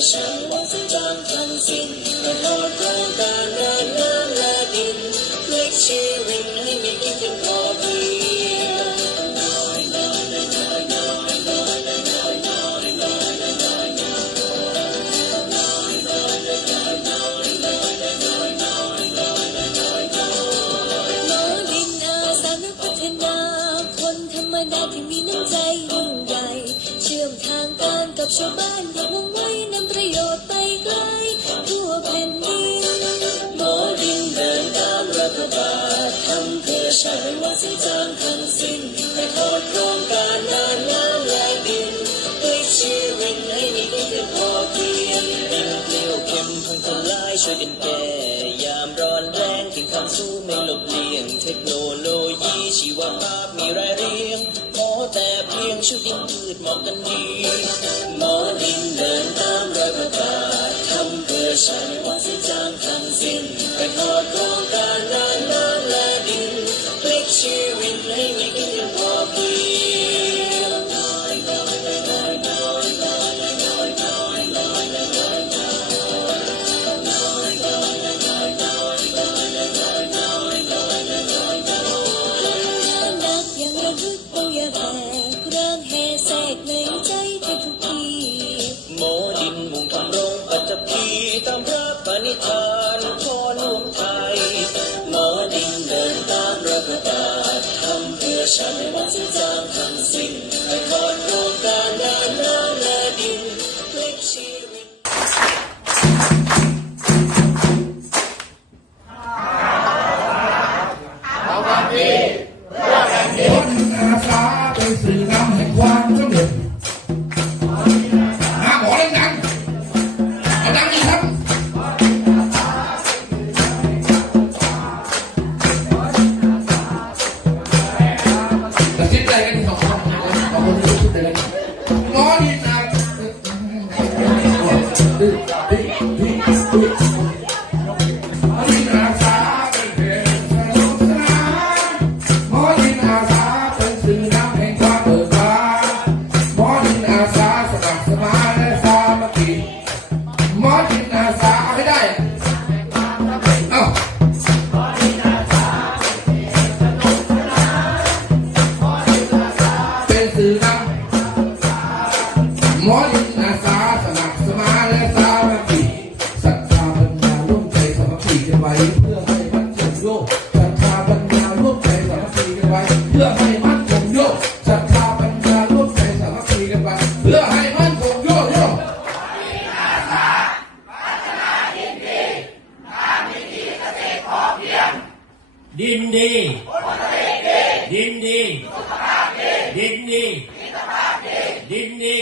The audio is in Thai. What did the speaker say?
ประชาวัฒจรทั้งสิ้นตลอดโครงกาน้และดินเล็กชีวิตให้มีกิจพอเพียงน้องดินอาสานักพัฒนาคนธรรมดาที่มีน้ำใจ กับชาวบ้านอย่างว่งไว้นำประโยชน์ไปไกลทั่วแผ่นดินหมอดินเดินตามรัฐบาลทำเพื่อชาติว่าสิ้นจางทั้งสิ้นไปทอดโครงการนานน้ำแรงดินด้วยชีวิตให้มีคุณพอเพียงดินเปรี้ยวเค็มพังทลายช่วยกันแก้ยามร้อนแรงถึงคำสู้ไม่หลบเลี่ยงเทคโนโลยีชีวภาพ ยงช่วยดินพืชเหมาะกันดีหมอดินเดินตามรอยพระบาททำเพื่อชาติำเพื่อาติว่าสิ้นจางทั้งสิ้นไปทอดโครงการนานน้ำและดินพลิกชีวิตเอาสามดีเพื่อนำแห่ง ดื้ พื่อให้มันคงโยงศรัทธาปัญญาร่วมใจสามัคคีกันไปเพื่อให้มันคงโยงโยงดินดี ดินดี ดินดี ดินดี